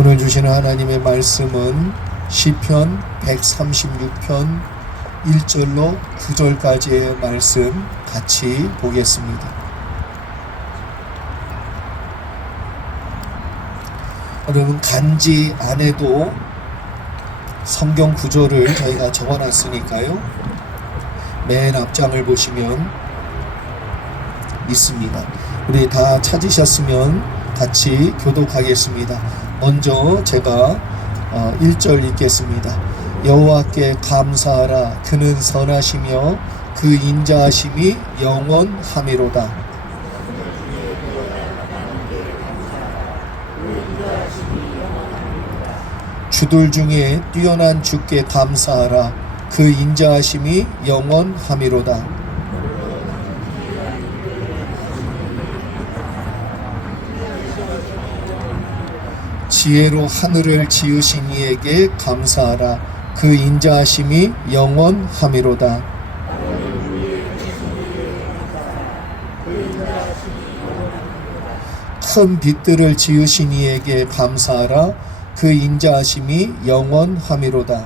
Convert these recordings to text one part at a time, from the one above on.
오늘 주시는 하나님의 말씀은 시편 136편 1절로 9절까지의 말씀 같이 보겠습니다. 여러분, 간지 안에도 성경 구절을 저희가 적어놨으니까요, 맨 앞장을 보시면 있습니다. 우리 다 찾으셨으면 같이 교독하겠습니다. 먼저 제가 1절 읽겠습니다. 여호와께 감사하라. 그는 선하시며 그 인자하심이 영원하미로다. 주들 중에 뛰어난 주께 감사하라. 그 인자하심이 영원하미로다. 지혜로 하늘을 지으신 이에게 감사하라. 그 인자하심이 영원하미로다. 큰 빛들을 지으신 이에게 감사하라. 그 인자하심이 영원하미로다.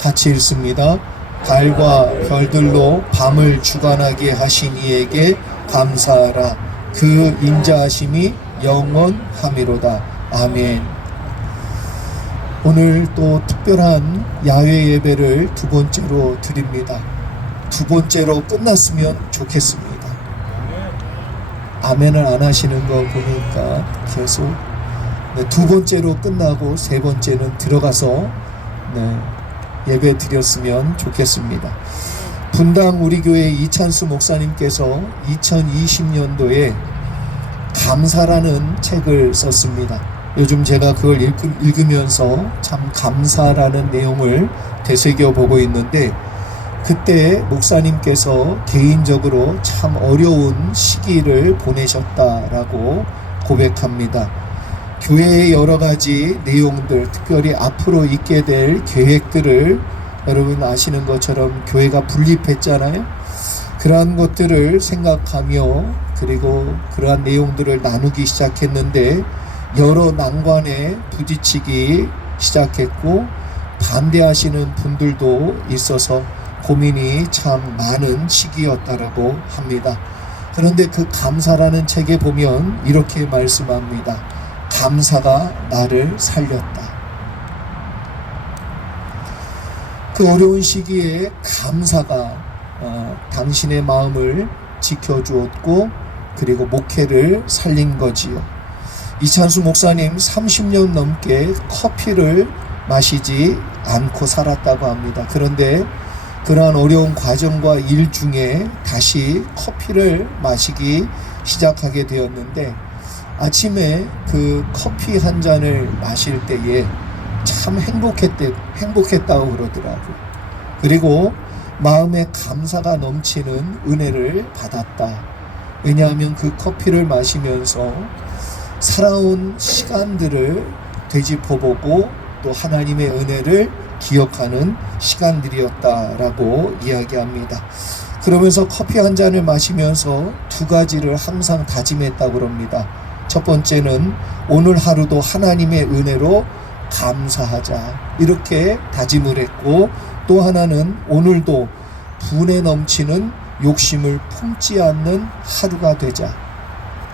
같이 읽습니다. 달과 별들로 밤을 주관하게 하신 이에게 감사하라. 그 인자하심이 영원하미로다. 아멘. 오늘 또 특별한 야외 예배를 두 번째로 드립니다. 두 번째로 끝났으면 좋겠습니다. 아멘을 안 하시는 거 보니까 계속 두 번째로 끝나고 세 번째는 들어가서 예배 드렸으면 좋겠습니다. 분당 우리 교회 이찬수 목사님께서 2020년도에 감사라는 책을 썼습니다. 요즘 제가 그걸 읽으면서 참 감사라는 내용을 되새겨보고 있는데, 그때 목사님께서 개인적으로 참 어려운 시기를 보내셨다라고 고백합니다. 교회의 여러 가지 내용들, 특별히 앞으로 있게 될 계획들을 여러분 아시는 것처럼 교회가 분립했잖아요. 그러한 것들을 생각하며 그리고 그러한 내용들을 나누기 시작했는데, 여러 난관에 부딪히기 시작했고 반대하시는 분들도 있어서 고민이 참 많은 시기였다라고 합니다. 그런데 그 감사라는 책에 보면 이렇게 말씀합니다. 감사가 나를 살렸다. 그 어려운 시기에 감사가 당신의 마음을 지켜주었고 그리고 목회를 살린 거지요. 이찬수 목사님 30년 넘게 커피를 마시지 않고 살았다고 합니다. 그런데 그러한 어려운 과정과 일 중에 다시 커피를 마시기 시작하게 되었는데, 아침에 그 커피 한 잔을 마실 때에 참 행복했다고 그러더라고요. 그리고 마음에 감사가 넘치는 은혜를 받았다. 왜냐하면 그 커피를 마시면서 살아온 시간들을 되짚어보고 또 하나님의 은혜를 기억하는 시간들이었다라고 이야기합니다. 그러면서 커피 한 잔을 마시면서 두 가지를 항상 다짐했다고 그럽니다. 첫 번째는 오늘 하루도 하나님의 은혜로 감사하자, 이렇게 다짐을 했고, 또 하나는 오늘도 분에 넘치는 욕심을 품지 않는 하루가 되자.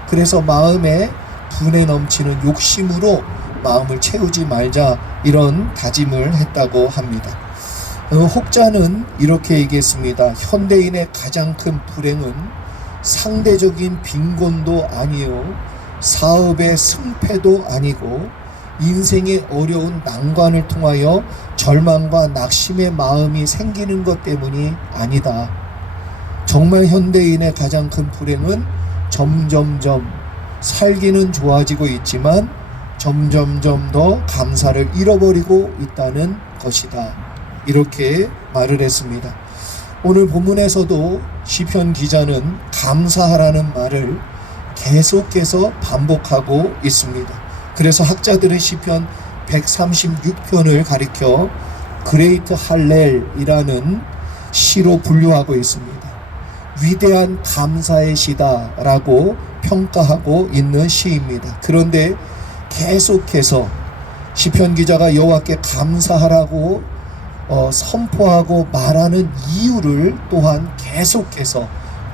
그래서 마음에 분에 넘치는 욕심으로 마음을 채우지 말자, 이런 다짐을 했다고 합니다. 혹자는 이렇게 얘기했습니다. 현대인의 가장 큰 불행은 상대적인 빈곤도 아니요, 사업의 승패도 아니고 인생의 어려운 난관을 통하여 절망과 낙심의 마음이 생기는 것 때문이 아니다. 정말 현대인의 가장 큰 불행은 점점점 살기는 좋아지고 있지만 점점점 더 감사를 잃어버리고 있다는 것이다. 이렇게 말을 했습니다. 오늘 본문에서도 시편 기자는 감사하라는 말을 계속해서 반복하고 있습니다. 그래서 학자들의 시편 136편을 가리켜 그레이트 할렐이라는 시로 분류하고 있습니다. 위대한 감사의 시다라고 평가하고 있는 시입니다. 그런데 계속해서 시편 기자가 여호와께 감사하라고 선포하고 말하는 이유를 또한 계속해서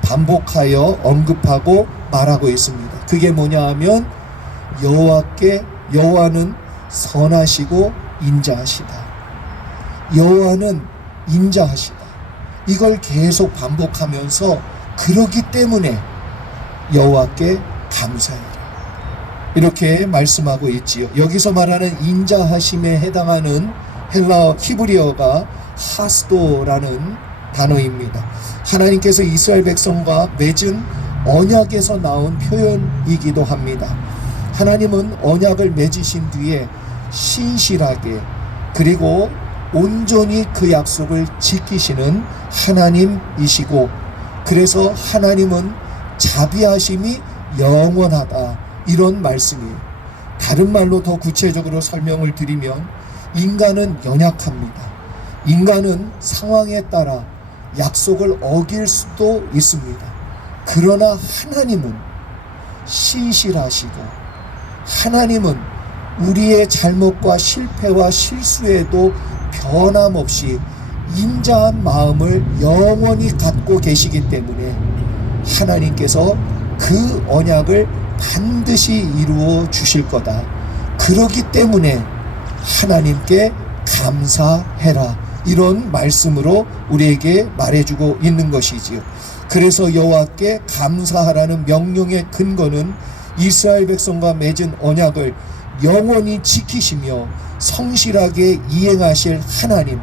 반복하여 언급하고 말하고 있습니다. 그게 뭐냐 하면 여호와는 선하시고 인자하시다. 여호와는 인자하시다. 이걸 계속 반복하면서 그러기 때문에 여호와께 감사해라 이렇게 말씀하고 있지요. 여기서 말하는 인자하심에 해당하는 헬라어 히브리어가 하스도라는 단어입니다. 하나님께서 이스라엘 백성과 맺은 언약에서 나온 표현이기도 합니다. 하나님은 언약을 맺으신 뒤에 신실하게 그리고 온전히 그 약속을 지키시는 하나님이시고, 그래서 하나님은 자비하심이 영원하다 이런 말씀이에요. 다른 말로 더 구체적으로 설명을 드리면 인간은 연약합니다. 인간은 상황에 따라 약속을 어길 수도 있습니다. 그러나 하나님은 신실하시고 하나님은 우리의 잘못과 실패와 실수에도 변함없이 인자한 마음을 영원히 갖고 계시기 때문에 하나님께서 그 언약을 반드시 이루어 주실 거다. 그렇기 때문에 하나님께 감사해라 이런 말씀으로 우리에게 말해주고 있는 것이지요. 그래서 여호와께 감사하라는 명령의 근거는 이스라엘 백성과 맺은 언약을 영원히 지키시며 성실하게 이행하실 하나님,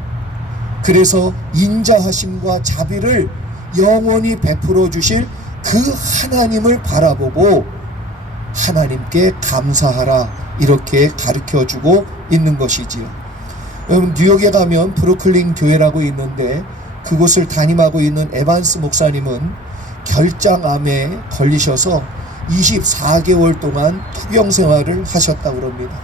그래서 인자하심과 자비를 영원히 베풀어 주실 그 하나님을 바라보고 하나님께 감사하라 이렇게 가르쳐 주고 있는 것이지요. 여러분, 뉴욕에 가면 브루클린 교회라고 있는데 그곳을 담임하고 있는 에반스 목사님은 결장암에 걸리셔서 24개월 동안 투병 생활을 하셨다고 합니다.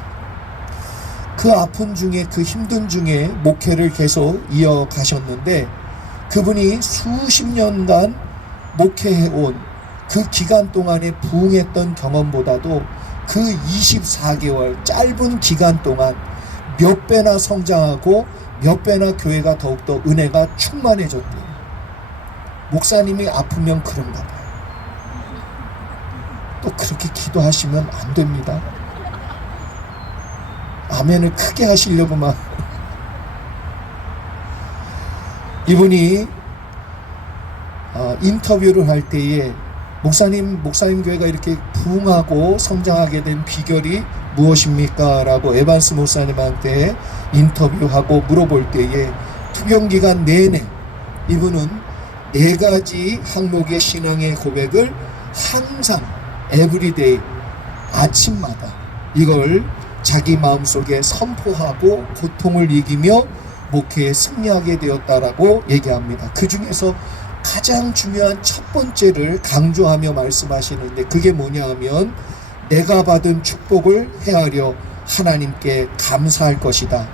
그 아픈 중에, 그 힘든 중에 목회를 계속 이어가셨는데 그분이 수십 년간 목회해온 그 기간 동안에 부응했던 경험보다도 그 24개월 짧은 기간 동안 몇 배나 성장하고 몇 배나 교회가 더욱더 은혜가 충만해졌대요. 목사님이 아프면 그런가 봐요. 또 그렇게 기도하시면 안 됩니다. 아멘을 크게 하시려고만. 이분이 인터뷰를 할 때에 목사님 교회가 이렇게 부흥하고 성장하게 된 비결이 무엇입니까? 라고 에반스 목사님한테 인터뷰하고 물어볼 때에 투병기간 내내 이분은 4가지 항목의 신앙의 고백을 항상 에브리데이 아침마다 이걸 자기 마음속에 선포하고 고통을 이기며 목회에 승리하게 되었다라고 얘기합니다. 그 중에서 가장 중요한 첫 번째를 강조하며 말씀하시는데 그게 뭐냐 하면 내가 받은 축복을 헤아려 하나님께 감사할 것이다.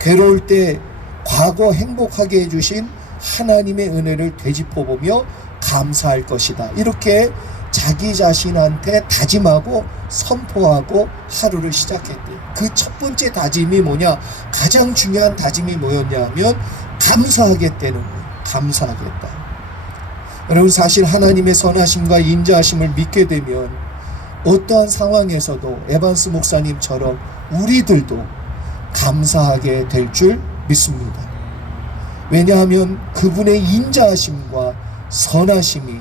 괴로울 때 과거 행복하게 해주신 하나님의 은혜를 되짚어보며 감사할 것이다. 이렇게 자기 자신한테 다짐하고 선포하고 하루를 시작했대요. 그 첫 번째 다짐이 뭐냐? 가장 중요한 다짐이 뭐였냐 하면 감사하겠다는 거예요. 감사하겠다. 여러분, 사실 하나님의 선하심과 인자하심을 믿게 되면 어떠한 상황에서도 에반스 목사님처럼 우리들도 감사하게 될 줄 믿습니다. 왜냐하면 그분의 인자하심과 선하심이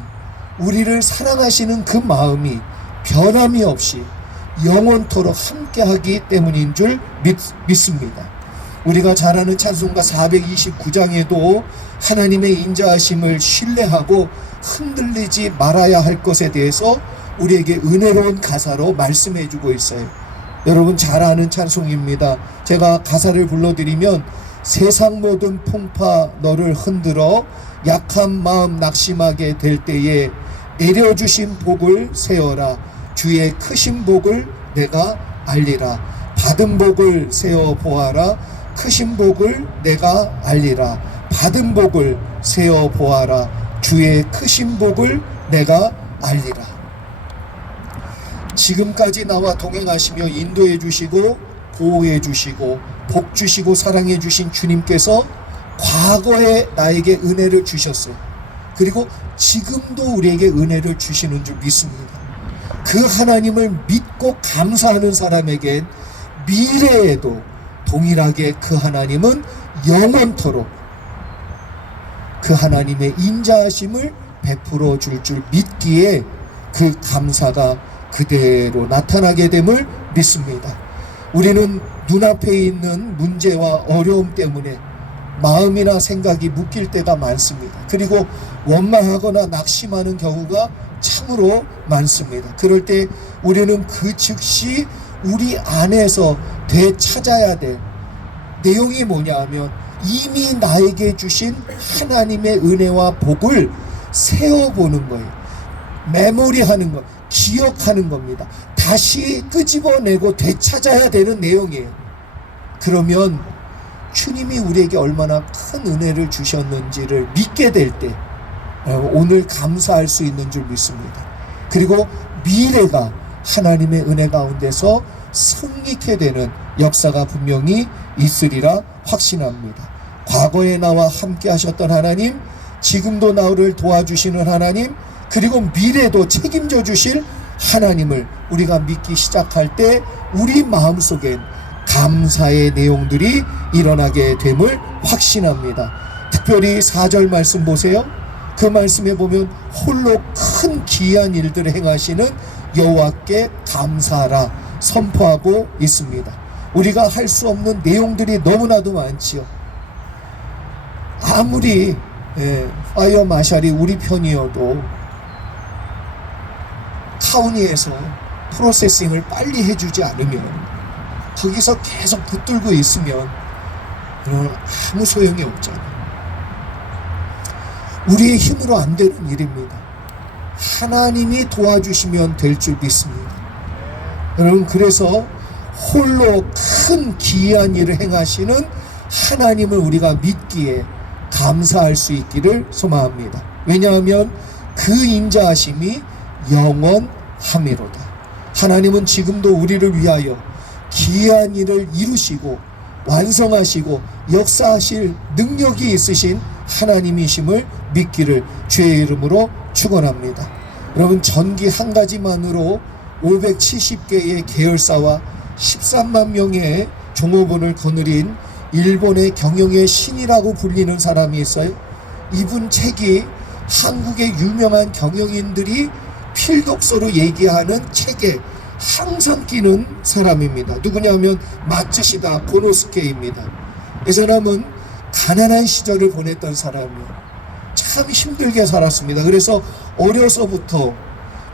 우리를 사랑하시는 그 마음이 변함이 없이 영원토록 함께하기 때문인 줄 믿습니다. 우리가 잘 아는 찬송가 429장에도 하나님의 인자하심을 신뢰하고 흔들리지 말아야 할 것에 대해서 우리에게 은혜로운 가사로 말씀해 주고 있어요. 여러분 잘 아는 찬송입니다. 제가 가사를 불러드리면 세상 모든 풍파 너를 흔들어 약한 마음 낙심하게 될 때에 내려주신 복을 세어라. 주의 크신 복을 내가 알리라. 받은 복을 세어 보아라. 크신 복을 내가 알리라. 받은 복을 세어 보아라. 주의 크신 복을 내가 알리라. 지금까지 나와 동행하시며 인도해 주시고 보호해 주시고 복 주시고 사랑해 주신 주님께서 과거에 나에게 은혜를 주셨어요. 그리고 지금도 우리에게 은혜를 주시는 줄 믿습니다. 그 하나님을 믿고 감사하는 사람에겐 미래에도 동일하게 그 하나님은 영원토록 그 하나님의 인자하심을 베풀어 줄 믿기에 그 감사가 그대로 나타나게 됨을 믿습니다. 우리는 눈앞에 있는 문제와 어려움 때문에 마음이나 생각이 묶일 때가 많습니다. 그리고 원망하거나 낙심하는 경우가 참으로 많습니다. 그럴 때 우리는 그 즉시 우리 안에서 되찾아야 될 내용이 뭐냐 하면 이미 나에게 주신 하나님의 은혜와 복을 세어보는 거예요. 메모리하는 것, 기억하는 겁니다. 다시 끄집어내고 되찾아야 되는 내용이에요. 그러면 주님이 우리에게 얼마나 큰 은혜를 주셨는지를 믿게 될 때 오늘 감사할 수 있는 줄 믿습니다. 그리고 미래가 하나님의 은혜 가운데서 승리케 되는 역사가 분명히 있으리라 확신합니다. 과거에 나와 함께 하셨던 하나님, 지금도 나를 도와주시는 하나님, 그리고 미래도 책임져 주실 하나님을 우리가 믿기 시작할 때 우리 마음속엔 감사의 내용들이 일어나게 됨을 확신합니다. 특별히 4절 말씀 보세요. 그 말씀에 보면 홀로 큰 기이한 일들을 행하시는 여호와께 감사하라 선포하고 있습니다. 우리가 할 수 없는 내용들이 너무나도 많지요. 아무리 파이어 마샬이 우리 편이어도 카운티에서 프로세싱을 빨리 해주지 않으면, 거기서 계속 붙들고 있으면 아무 소용이 없잖아요. 우리의 힘으로 안 되는 일입니다. 하나님이 도와주시면 될 줄 믿습니다. 여러분, 그래서 홀로 큰 기이한 일을 행하시는 하나님을 우리가 믿기에 감사할 수 있기를 소망합니다. 왜냐하면 그 인자하심이 영원함이로다. 하나님은 지금도 우리를 위하여 기이한 일을 이루시고 완성하시고 역사하실 능력이 있으신 하나님이심을 믿기를 주의 이름으로 축원합니다. 여러분, 전기 한 가지만으로 570개의 계열사와 13만 명의 종업원을 거느린 일본의 경영의 신이라고 불리는 사람이 있어요. 이분 책이 한국의 유명한 경영인들이 필독서로 얘기하는 책에 항상 끼는 사람입니다. 누구냐면 마츠시다 고노스케입니다. 이 사람은 가난한 시절을 보냈던 사람이에요. 참 힘들게 살았습니다. 그래서 어려서부터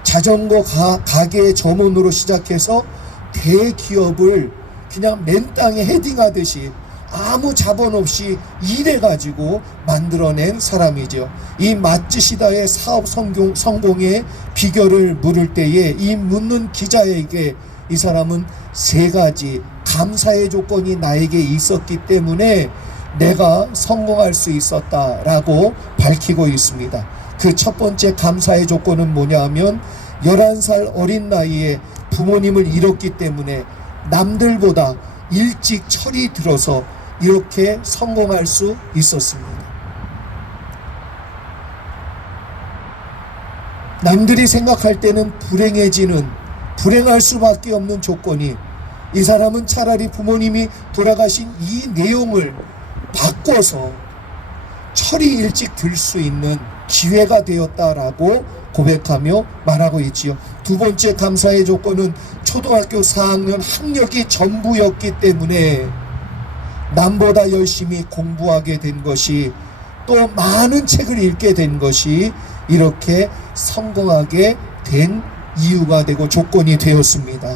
자전거 가게 점원으로 시작해서 대기업을 그냥 맨 땅에 헤딩하듯이 아무 자본 없이 일해가지고 만들어낸 사람이죠. 이 마츠시다의 사업 성공의 비결을 물을 때에 이 묻는 기자에게 이 사람은 3가지 감사의 조건이 나에게 있었기 때문에 내가 성공할 수 있었다라고 밝히고 있습니다. 그 첫 번째 감사의 조건은 뭐냐 하면 11살 어린 나이에 부모님을 잃었기 때문에 남들보다 일찍 철이 들어서 이렇게 성공할 수 있었습니다. 남들이 생각할 때는 불행할 수밖에 없는 조건이, 이 사람은 차라리 부모님이 돌아가신 이 내용을 바꿔서 철이 일찍 들 수 있는 기회가 되었다라고 고백하며 말하고 있지요. 두 번째 감사의 조건은 초등학교 4학년 학력이 전부였기 때문에 남보다 열심히 공부하게 된 것이, 또 많은 책을 읽게 된 것이 이렇게 성공하게 된 이유가 되고 조건이 되었습니다.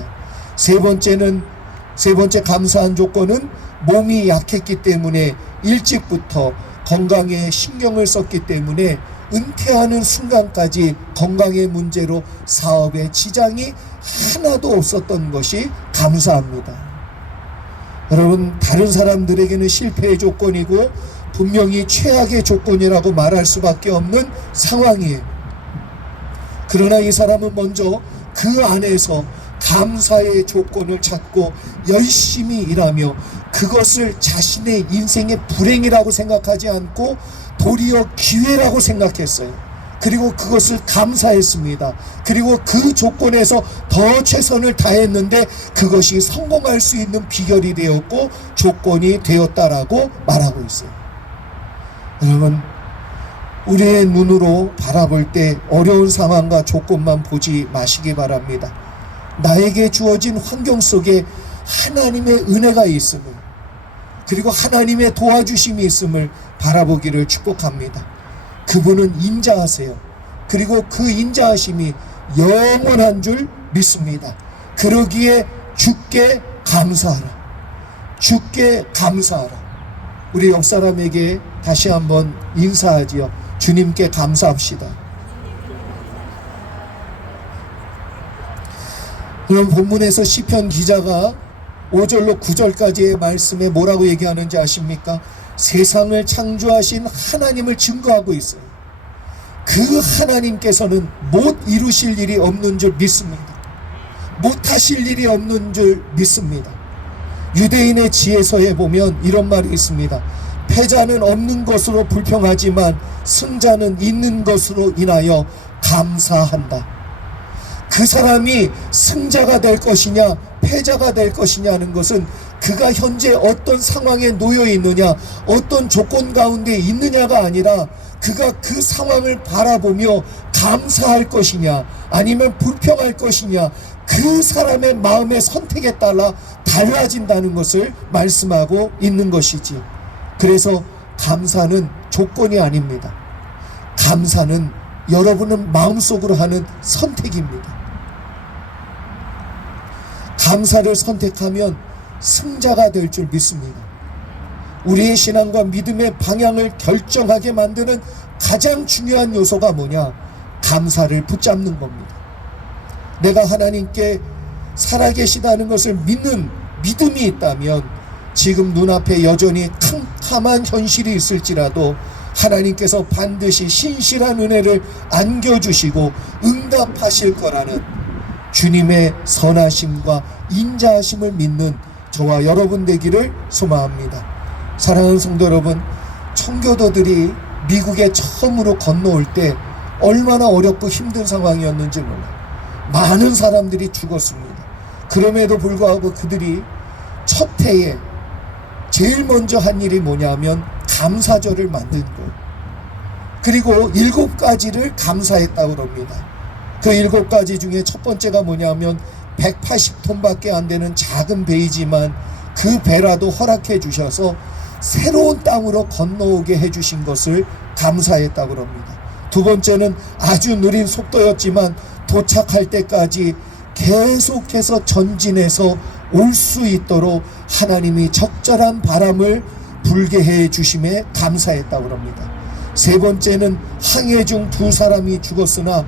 세 번째 감사한 조건은 몸이 약했기 때문에 일찍부터 건강에 신경을 썼기 때문에 은퇴하는 순간까지 건강의 문제로 사업에 지장이 하나도 없었던 것이 감사합니다. 여러분, 다른 사람들에게는 실패의 조건이고 분명히 최악의 조건이라고 말할 수밖에 없는 상황이에요. 그러나 이 사람은 먼저 그 안에서 감사의 조건을 찾고 열심히 일하며 그것을 자신의 인생의 불행이라고 생각하지 않고 도리어 기회라고 생각했어요. 그리고 그것을 감사했습니다. 그리고 그 조건에서 더 최선을 다했는데 그것이 성공할 수 있는 비결이 되었고 조건이 되었다라고 말하고 있어요. 여러분, 우리의 눈으로 바라볼 때 어려운 상황과 조건만 보지 마시기 바랍니다. 나에게 주어진 환경 속에 하나님의 은혜가 있음을, 그리고 하나님의 도와주심이 있음을 바라보기를 축복합니다. 그분은 인자하세요. 그리고 그 인자하심이 영원한 줄 믿습니다. 그러기에 주께 감사하라. 주께 감사하라. 우리 옆 사람에게 다시 한번 인사하지요. 주님께 감사합시다. 그럼 본문에서 시편 기자가 5절로 9절까지의 말씀에 뭐라고 얘기하는지 아십니까? 세상을 창조하신 하나님을 증거하고 있어요. 그 하나님께서는 못 이루실 일이 없는 줄 믿습니다. 못하실 일이 없는 줄 믿습니다. 유대인의 지혜서에 보면 이런 말이 있습니다. 패자는 없는 것으로 불평하지만 승자는 있는 것으로 인하여 감사한다. 그 사람이 승자가 될 것이냐 패자가 될 것이냐는 것은 그가 현재 어떤 상황에 놓여 있느냐, 어떤 조건 가운데 있느냐가 아니라 그가 그 상황을 바라보며 감사할 것이냐 아니면 불평할 것이냐, 그 사람의 마음의 선택에 따라 달라진다는 것을 말씀하고 있는 것이지. 그래서 감사는 조건이 아닙니다. 감사는 여러분은 마음속으로 하는 선택입니다. 감사를 선택하면 승자가 될 줄 믿습니다. 우리의 신앙과 믿음의 방향을 결정하게 만드는 가장 중요한 요소가 뭐냐? 감사를 붙잡는 겁니다. 내가 하나님께 살아계시다는 것을 믿는 믿음이 있다면 지금 눈앞에 여전히 캄캄한 현실이 있을지라도 하나님께서 반드시 신실한 은혜를 안겨주시고 응답하실 거라는 주님의 선하심과 인자하심을 믿는 저와 여러분 되기를 소망합니다. 사랑하는 성도 여러분, 청교도들이 미국에 처음으로 건너올 때 얼마나 어렵고 힘든 상황이었는지 몰라요. 많은 사람들이 죽었습니다. 그럼에도 불구하고 그들이 첫 해에 제일 먼저 한 일이 뭐냐면 감사절을 만든 거예요. 그리고 7가지를 감사했다고 합니다. 그 7가지 중에 첫 번째가 뭐냐면 180톤밖에 안 되는 작은 배이지만 그 배라도 허락해 주셔서 새로운 땅으로 건너오게 해주신 것을 감사했다고 합니다. 두 번째는 아주 느린 속도였지만 도착할 때까지 계속해서 전진해서 올 수 있도록 하나님이 적절한 바람을 불게 해 주심에 감사했다고 합니다. 세 번째는 항해 중 2사람이 죽었으나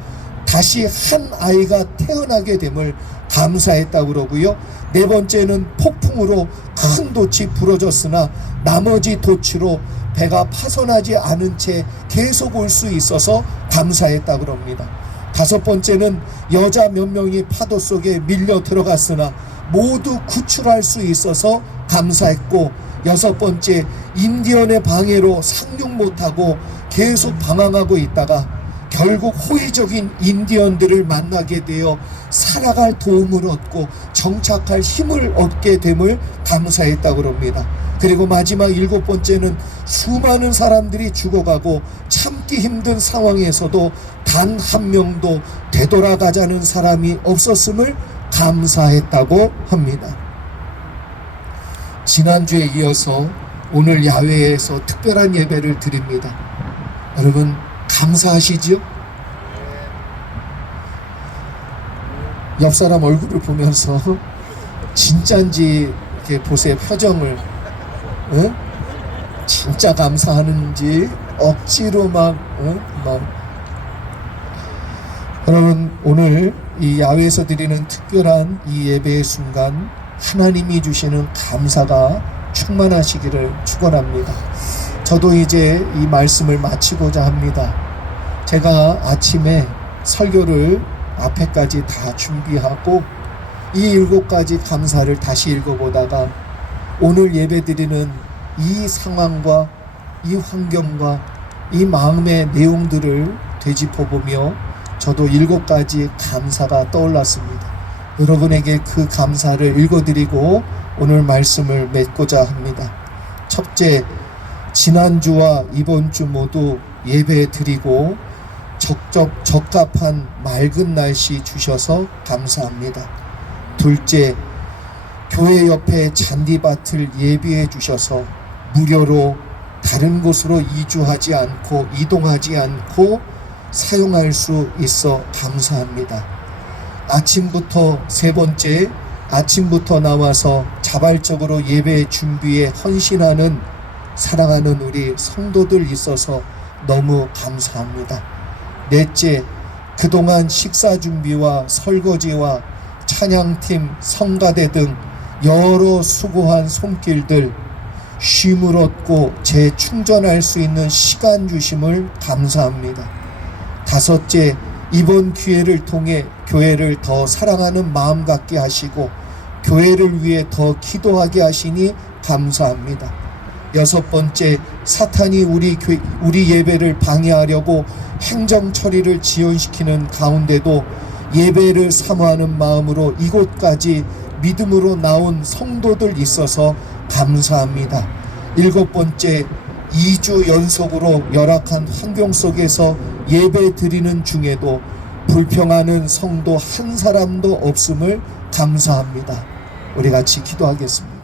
다시 한 아이가 태어나게 됨을 감사했다고 그러고요. 네 번째는 폭풍으로 큰 돛이 부러졌으나 나머지 돛으로 배가 파손하지 않은 채 계속 올 수 있어서 감사했다고 합니다. 다섯 번째는 여자 몇 명이 파도 속에 밀려 들어갔으나 모두 구출할 수 있어서 감사했고, 여섯 번째, 인디언의 방해로 상륙 못하고 계속 방황하고 있다가 결국 호의적인 인디언들을 만나게 되어 살아갈 도움을 얻고 정착할 힘을 얻게 됨을 감사했다고 합니다. 그리고 마지막 7번째는 수많은 사람들이 죽어가고 참기 힘든 상황에서도 단 한 명도 되돌아가자는 사람이 없었음을 감사했다고 합니다. 지난주에 이어서 오늘 야외에서 특별한 예배를 드립니다. 여러분 감사하시지요? 옆 사람 얼굴을 보면서 진짜인지 이렇게 보세요. 표정을. 응? 진짜 감사하는지 억지로 막. 여러분 오늘 이 야외에서 드리는 특별한 이 예배의 순간 하나님이 주시는 감사가 충만하시기를 축원합니다. 저도 이제 이 말씀을 마치고자 합니다. 제가 아침에 설교를 앞에까지 다 준비하고 이 7가지 감사를 다시 읽어보다가 오늘 예배드리는 이 상황과 이 환경과 이 마음의 내용들을 되짚어보며 저도 7가지 감사가 떠올랐습니다. 여러분에게 그 감사를 읽어드리고 오늘 말씀을 맺고자 합니다. 첫째, 지난주와 이번주 모두 예배 드리고 적합한 맑은 날씨 주셔서 감사합니다. 둘째, 교회 옆에 잔디밭을 예비해 주셔서 무료로 다른 곳으로 이동하지 않고 사용할 수 있어 감사합니다. 세 번째, 아침부터 나와서 자발적으로 예배 준비에 헌신하는 사랑하는 우리 성도들 있어서 너무 감사합니다. 넷째, 그동안 식사 준비와 설거지와 찬양팀, 성가대 등 여러 수고한 손길들 쉼을 얻고 재충전할 수 있는 시간 주심을 감사합니다. 다섯째, 이번 기회를 통해 교회를 더 사랑하는 마음 갖게 하시고 교회를 위해 더 기도하게 하시니 감사합니다. 여섯 번째, 사탄이 우리 예배를 방해하려고 행정 처리를 지연시키는 가운데도 예배를 사모하는 마음으로 이곳까지 믿음으로 나온 성도들 있어서 감사합니다. 일곱 번째, 2주 연속으로 열악한 환경 속에서 예배 드리는 중에도 불평하는 성도 한 사람도 없음을 감사합니다. 우리 같이 기도하겠습니다.